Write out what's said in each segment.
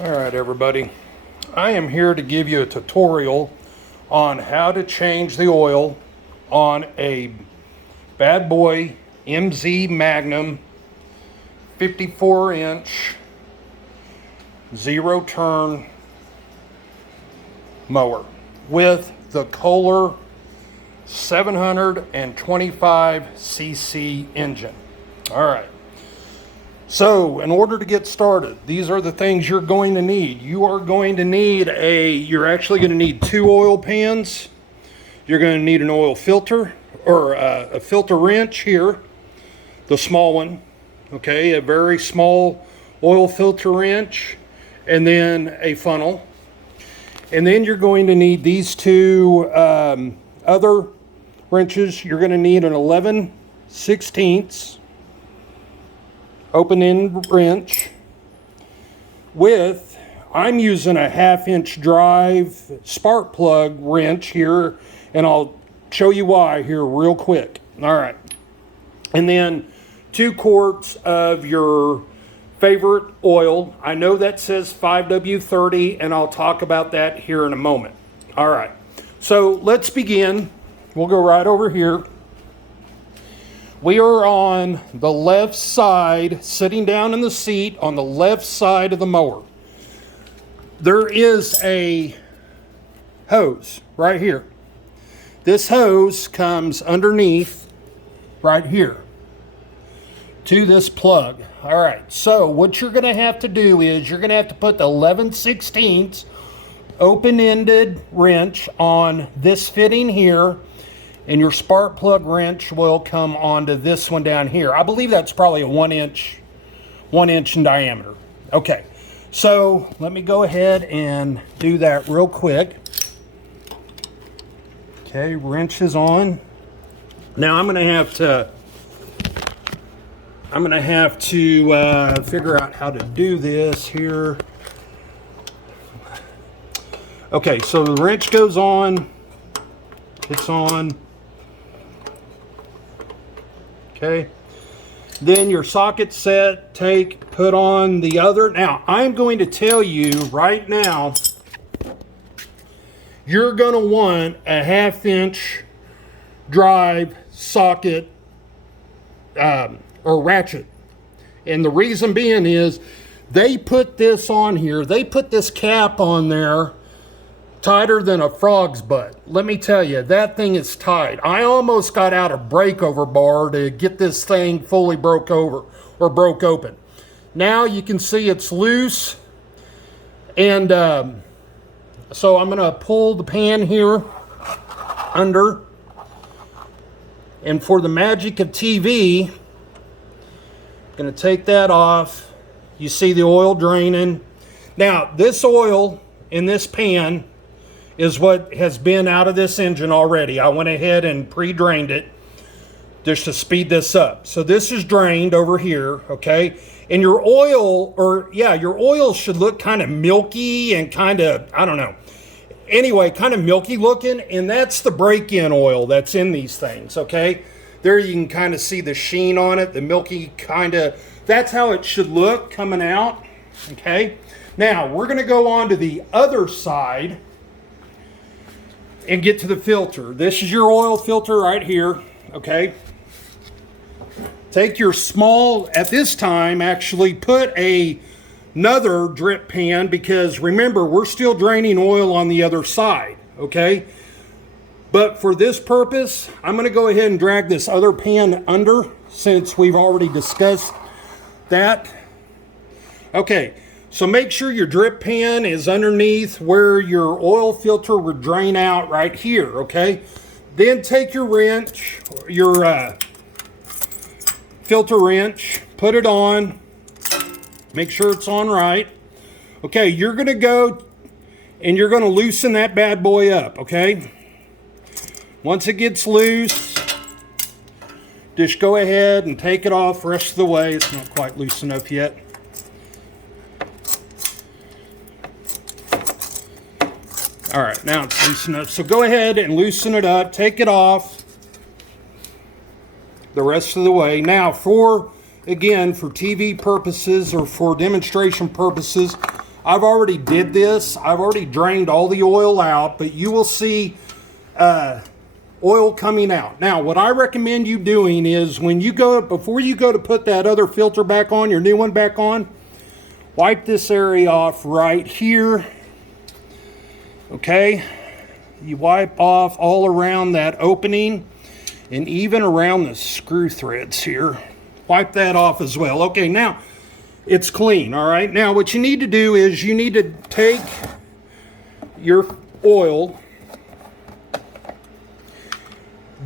Alright everybody, I am here to give you a tutorial on how to change the oil on a Bad Boy Magnum 54-inch zero turn mower with the Kohler 725cc engine. Alright. So, in order to get started, these are the things you're going to need. You're actually going to need 2 oil pans. You're going to need an oil filter, or a filter wrench here, the small one, okay, a very small oil filter wrench, and then a funnel. And then you're going to need these 2 other wrenches. You're going to need an 11/16 open-end wrench with, I'm using a 1/2-inch drive spark plug wrench here, and I'll show you why here real quick. All right. And then 2 quarts of your favorite oil. I know that says 5W30, and I'll talk about that here in a moment. All right. So let's begin. We'll go right over here. We are on the left side, sitting down in the seat on the left side of the mower. There is a hose right here. This hose comes underneath right here to this plug. All right, so what you're going to have to do is you're going to have to put the 11/16 open-ended wrench on this fitting here, and your spark plug wrench will come onto this one down here. I believe that's probably a 1 inch in diameter. Okay, so let me go ahead and do that real quick. Okay, wrench is on. Now I'm gonna have to figure out how to do this here. Okay, so the wrench goes on. It's on. Okay, then your socket set, put on the other. Now, I'm going to tell you right now, you're going to want a 1/2-inch drive socket or ratchet. And the reason being is they put this on here, they put this cap on there tighter than a frog's butt. Let me tell you, that thing is tight. I almost got out a breakover bar to get this thing fully broke open. Now you can see it's loose, and so I'm gonna pull the pan here under, and for the magic of TV, I'm gonna take that off. You see the oil draining. Now this oil in this pan is what has been out of this engine already. I went ahead and pre-drained it just to speed this up. So this is drained over here, okay? And your oil, your oil should look kind of milky and kind of, I don't know. Anyway, kind of milky looking, and that's the break-in oil that's in these things, okay? There you can kind of see the sheen on it, the milky kind of, that's how it should look coming out, okay? Now, we're gonna go on to the other side and get to the filter. This is your oil filter right here, okay? Take your small, at this time, actually put another drip pan, because remember, we're still draining oil on the other side, okay? But for this purpose, I'm gonna go ahead and drag this other pan under, since we've already discussed that. Okay. So make sure your drip pan is underneath where your oil filter would drain out right here, okay? Then take your wrench, your filter wrench, put it on, make sure it's on right. Okay, you're gonna go and you're gonna loosen that bad boy up, okay? Once it gets loose, just go ahead and take it off the rest of the way. It's not quite loose enough yet. All right, now it's loose enough. So go ahead and loosen it up, take it off the rest of the way. Now, again, for TV purposes or for demonstration purposes, I've already did this. I've already drained all the oil out, but you will see oil coming out. Now, what I recommend you doing is before you go to put that other filter back on, your new one back on, wipe this area off right here. Okay, you wipe off all around that opening and even around the screw threads here. Wipe that off as well. Okay, now it's clean. All right, now what you need to do is you need to take your oil,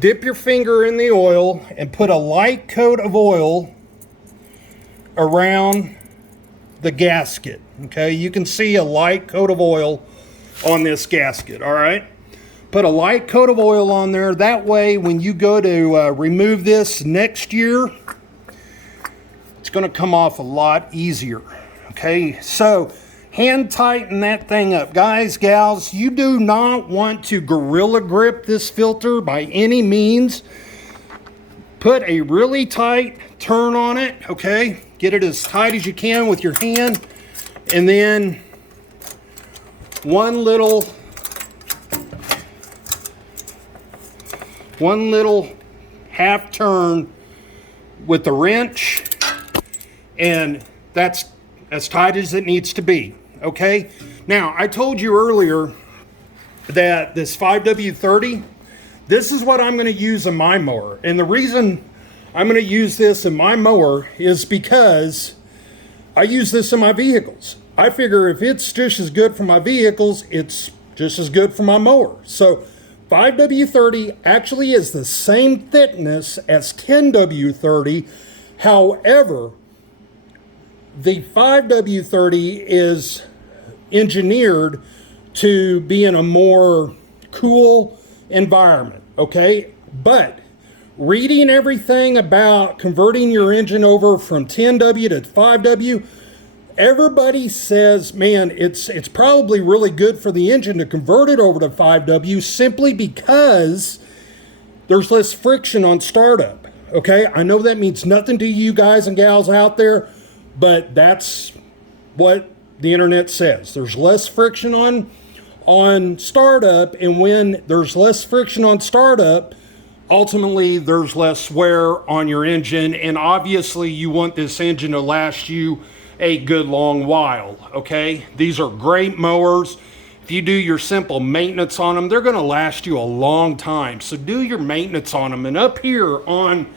dip your finger in the oil and put a light coat of oil around the gasket. Okay, you can see a light coat of oil on this gasket. All right, put a light coat of oil on there. That way when you go to remove this next year, it's going to come off a lot easier. Okay, so hand tighten that thing up. Guys, gals, you do not want to gorilla grip this filter by any means. Put a really tight turn on it. Okay, get it as tight as you can with your hand, and then one little half turn with the wrench, and that's as tight as it needs to be. Okay, now I told you earlier that this 5W30, this is what I'm going to use in my mower, and the reason I'm going to use this in my mower is because I use this in my vehicles. I figure if it's just as good for my vehicles, it's just as good for my mower. So 5W30 actually is the same thickness as 10W30. However, the 5W30 is engineered to be in a more cool environment, okay? But reading everything about converting your engine over from 10W to 5W, everybody says, man, it's probably really good for the engine to convert it over to 5W simply because there's less friction on startup, okay? I know that means nothing to you guys and gals out there, but that's what the internet says. There's less friction on startup, and when there's less friction on startup, ultimately there's less wear on your engine, and obviously you want this engine to last you a good long while. Okay, these are great mowers. If you do your simple maintenance on them, they're going to last you a long time. So do your maintenance on them. And up here on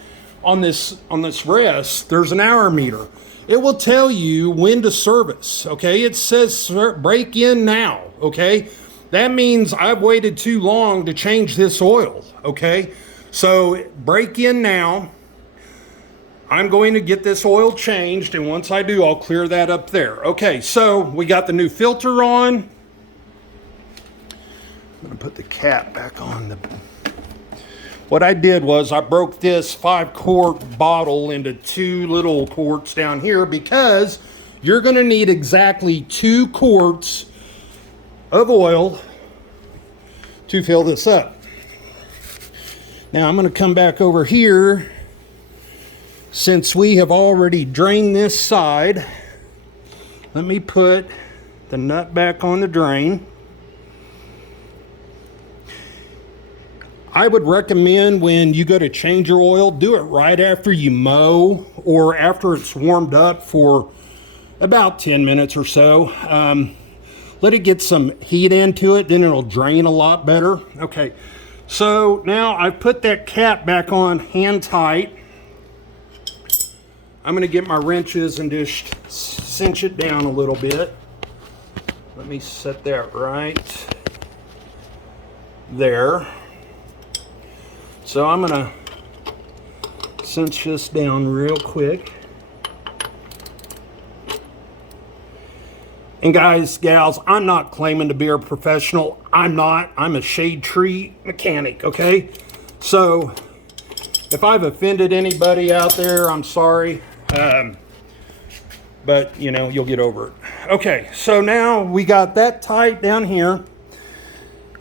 this rest, there's an hour meter. It will tell you when to service. Okay, it says break in now. Okay, that means I've waited too long to change this oil. Okay, so break in now. I'm going to get this oil changed, and once I do, I'll clear that up there. Okay, so we got the new filter on. I'm going to put the cap back on. What I did was I broke this 5-quart bottle into 2 little quarts down here because you're going to need exactly 2 quarts of oil to fill this up. Now I'm going to come back over here. Since we have already drained this side, let me put the nut back on the drain. I would recommend when you go to change your oil, do it right after you mow or after it's warmed up for about 10 minutes or so. Let it get some heat into it, then it'll drain a lot better. Okay, so now I've put that cap back on hand tight. I'm going to get my wrenches and just cinch it down a little bit. Let me set that right there. So I'm going to cinch this down real quick. And guys, gals, I'm not claiming to be a professional. I'm not. I'm a shade tree mechanic, okay? So if I've offended anybody out there, I'm sorry. But you know, you'll get over it. Okay, so now we got that tight down here.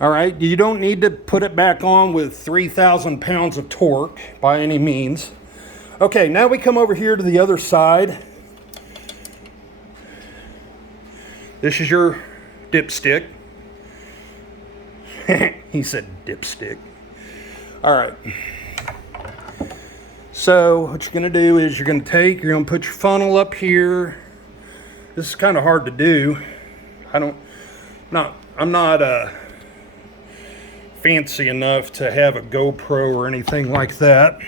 All right, you don't need to put it back on with 3,000 pounds of torque by any means. Okay, now we come over here to the other side. This is your dipstick. He said dipstick. All right. So what you're going to do is you're going to put your funnel up here. This is kind of hard to do. I'm not fancy enough to have a GoPro or anything like that.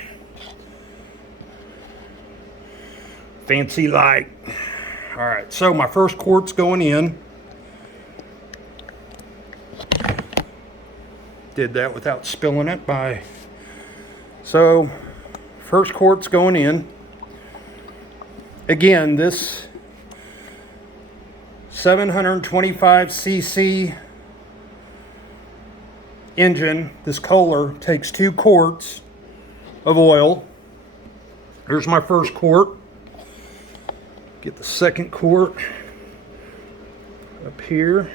Fancy light. All right, so my first quart's going in. Did that without spilling it so first quart's going in. Again, this 725cc engine, this Kohler, takes 2 quarts of oil. There's my first quart. Get the second quart up here.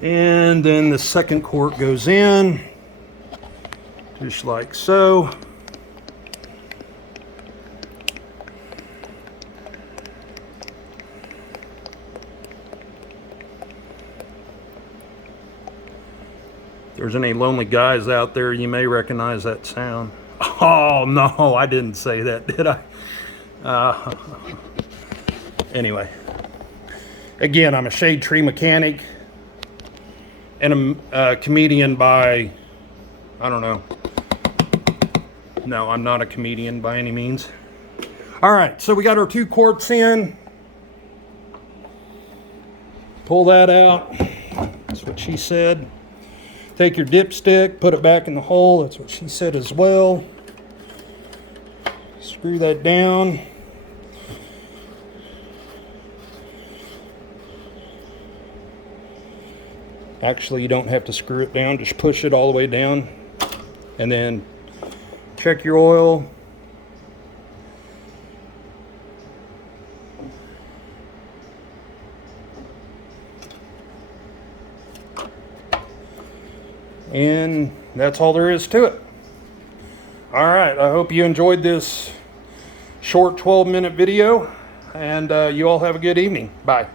And then the second quart goes in, just like so. If there's any lonely guys out there, you may recognize that sound. Oh, no, I didn't say that, did I? Anyway. Again, I'm a shade tree mechanic and a comedian by, I don't know. No, I'm not a comedian by any means. All right, so we got our 2 quarts in. Pull that out. That's what she said. Take your dipstick, put it back in the hole. That's what she said as well. Screw that down. Actually, you don't have to screw it down. Just push it all the way down. And then check your oil. And that's all there is to it. All right, I hope you enjoyed this short 12-minute video, and you all have a good evening. Bye.